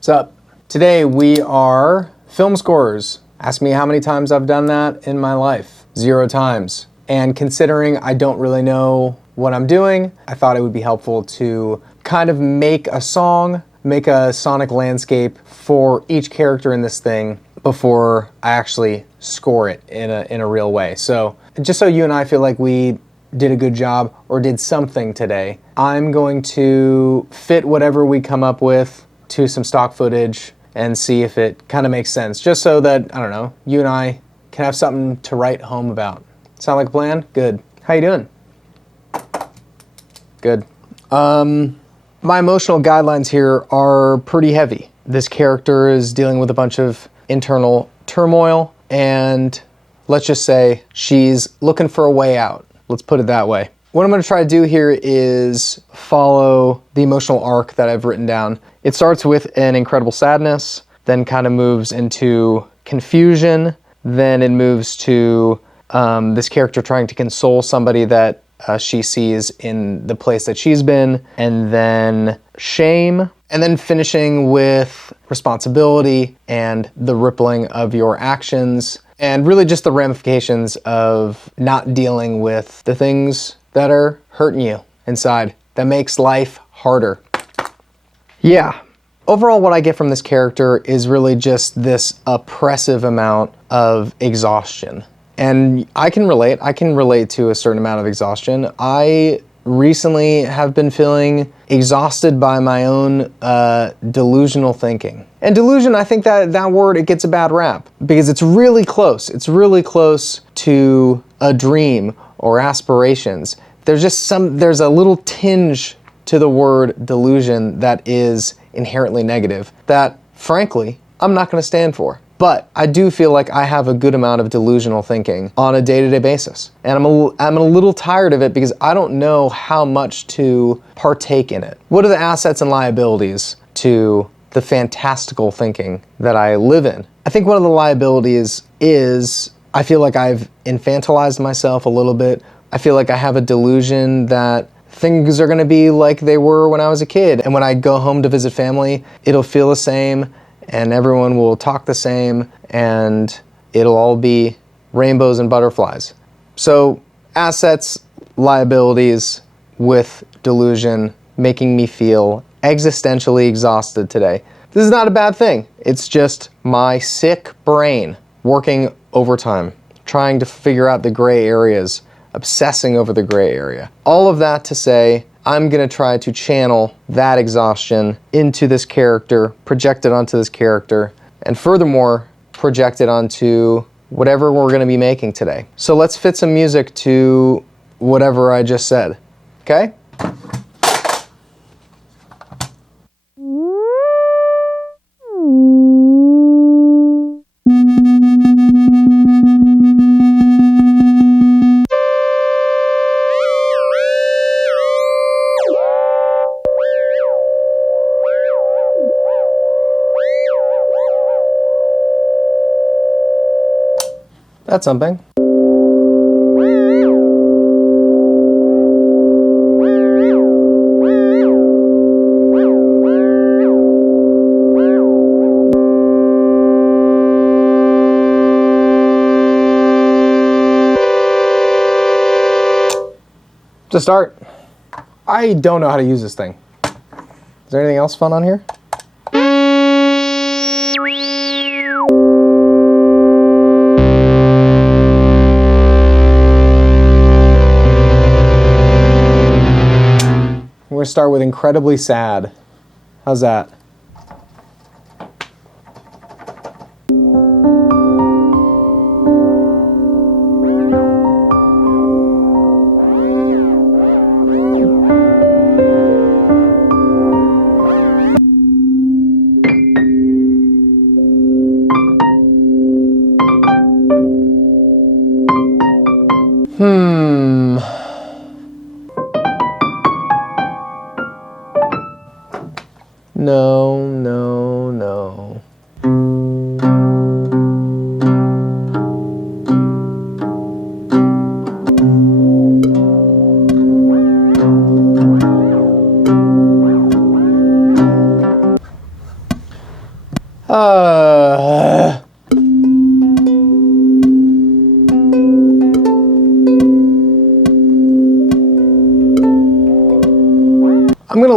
What's up? Today we are film scores. Ask me how many times I've done that in my life. 0 times. And considering I don't really know what I'm doing, I thought it would be helpful to kind of make a song, make a sonic landscape for each character in this thing before I actually score it in a real way. So just so you and I feel like we did a good job or did something today, I'm going to fit whatever we come up with to some stock footage and see if it kind of makes sense, just so that, I don't know, you and I can have something to write home about. Sound like a plan? Good. How you doing? Good. My emotional guidelines here are pretty heavy. This character is dealing with a bunch of internal turmoil, and let's just say she's looking for a way out. Let's put it that way. What I'm going to try to do here is follow the emotional arc that I've written down. It starts with an incredible sadness, then kind of moves into confusion, then it moves to this character trying to console somebody that she sees in the place that she's been, and then shame, and then finishing with responsibility and the rippling of your actions, and really just the ramifications of not dealing with the things that are hurting you inside, that makes life harder. Yeah. Overall, what I get from this character is really just this oppressive amount of exhaustion. And I can relate to a certain amount of exhaustion. I recently have been feeling exhausted by my own delusional thinking. And delusion, I think that word, it gets a bad rap because it's really close. It's really close to a dream or aspirations. There's a little tinge to the word delusion that is inherently negative that, frankly, I'm not going to stand for. But I do feel like I have a good amount of delusional thinking on a day-to-day basis. And I'm a little tired of it because I don't know how much to partake in it. What are the assets and liabilities to the fantastical thinking that I live in? I think one of the liabilities is I feel like I've infantilized myself a little bit. I feel like I have a delusion that things are gonna be like they were when I was a kid. And when I go home to visit family, it'll feel the same, and everyone will talk the same, and it'll all be rainbows and butterflies. So assets, liabilities with delusion making me feel existentially exhausted today. This is not a bad thing. It's just my sick brain working overtime, trying to figure out the gray areas, obsessing over the gray area. All of that to say, I'm gonna try to channel that exhaustion into this character, project it onto this character, and furthermore, project it onto whatever we're gonna be making today. So let's fit some music to whatever I just said, okay? That's something. To start, I don't know how to use this thing. Is there anything else fun on here? We're gonna start with incredibly sad. How's that? No, no, no.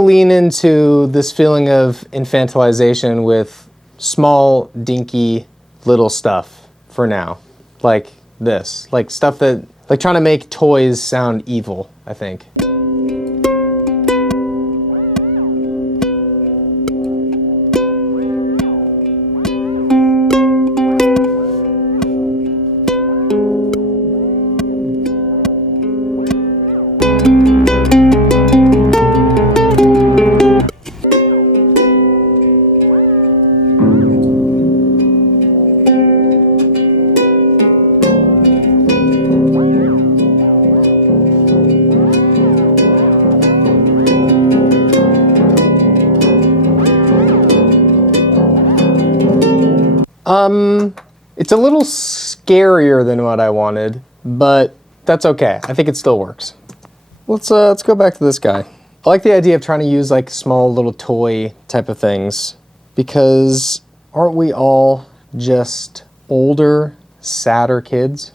lean into this feeling of infantilization with small, dinky, little stuff for now. Like this. Like stuff that, like trying to make toys sound evil, I think. It's a little scarier than what I wanted, but that's okay. I think it still works. Let's go back to this guy. I like the idea of trying to use like small little toy type of things, because aren't we all just older, sadder kids?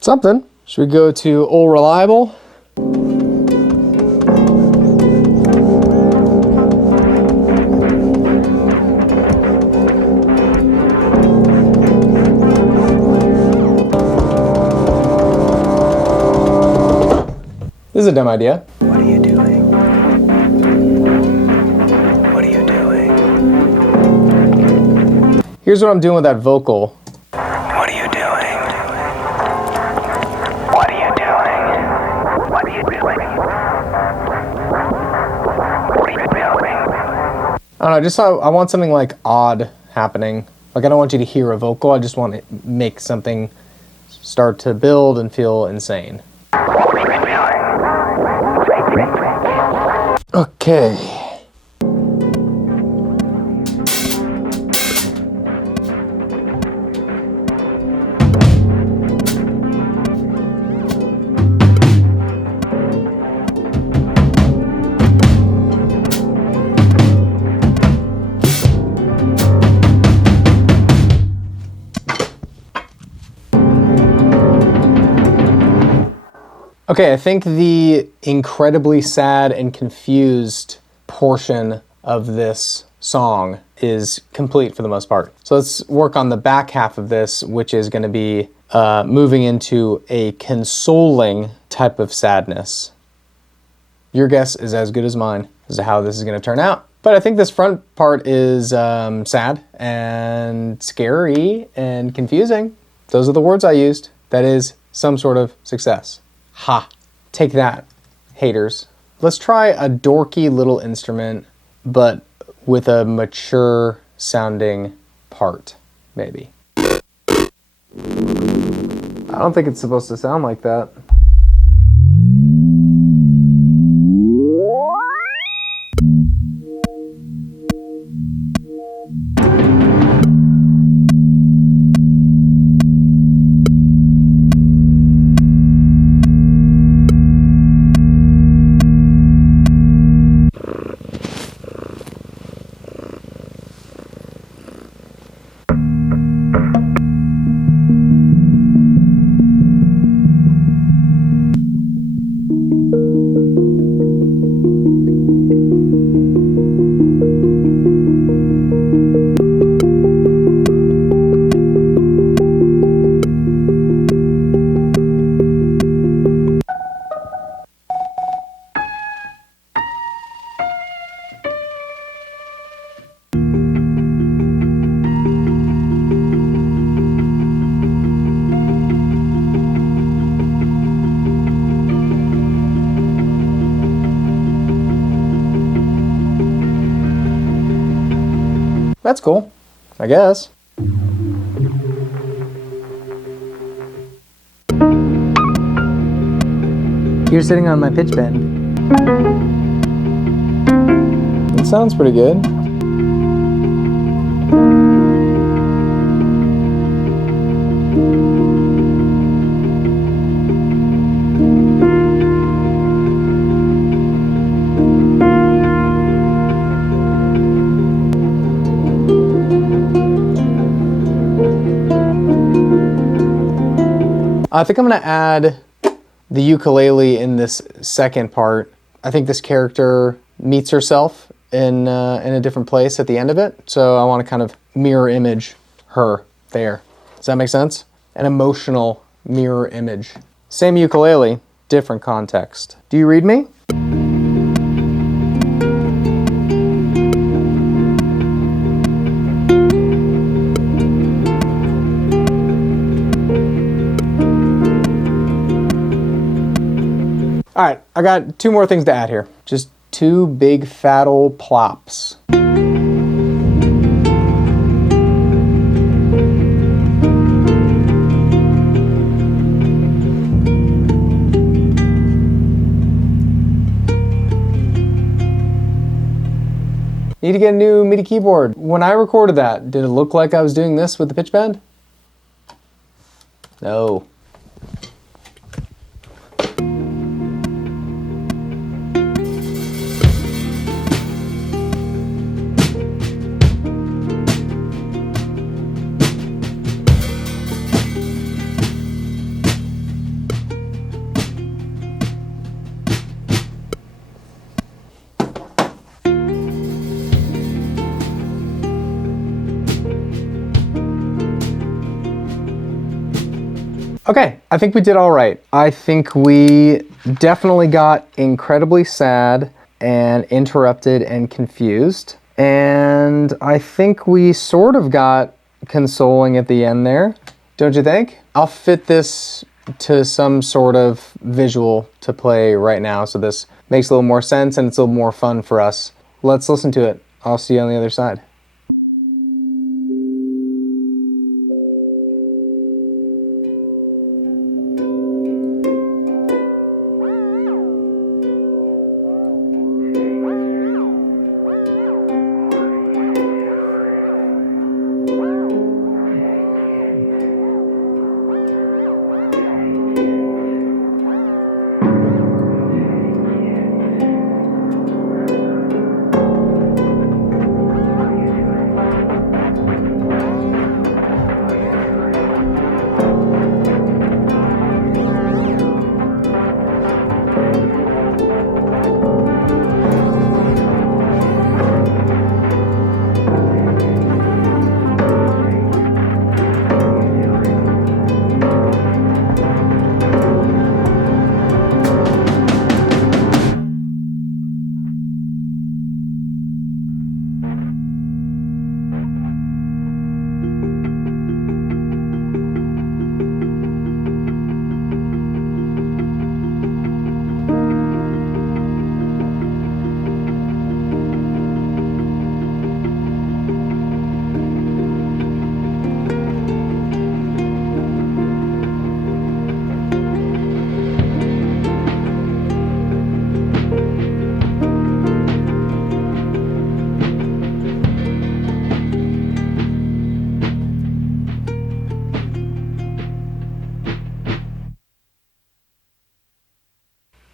Something. Should we go to Old Reliable? This is a dumb idea. What are you doing? What are you doing? Here's what I'm doing with that vocal. What are you doing? What are you doing? What are you doing? What are you doing? I don't know, I want something like odd happening. Like I don't want you to hear a vocal, I just want to make something start to build and feel insane. What are you doing? Okay. Okay, I think the incredibly sad and confused portion of this song is complete for the most part. So let's work on the back half of this, which is going to be moving into a consoling type of sadness. Your guess is as good as mine as to how this is going to turn out. But I think this front part is sad and scary and confusing. Those are the words I used. That is some sort of success. Ha! Take that, haters. Let's try a dorky little instrument, but with a mature sounding part, maybe. I don't think it's supposed to sound like that. That's cool, I guess. You're sitting on my pitch bend. It sounds pretty good. I think I'm gonna add the ukulele in this second part. I think this character meets herself in a different place at the end of it, so I want to kind of mirror image her there. Does that make sense? An emotional mirror image. Same ukulele, different context. Do you read me? All right, I got 2 more things to add here. Just 2 big fat old plops. Need to get a new MIDI keyboard. When I recorded that, did it look like I was doing this with the pitch bend? No. Okay, I think we did all right. I think we definitely got incredibly sad and interrupted and confused. And I think we sort of got consoling at the end there. Don't you think? I'll fit this to some sort of visual to play right now, so this makes a little more sense and it's a little more fun for us. Let's listen to it. I'll see you on the other side.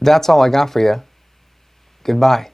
That's all I got for you. Goodbye.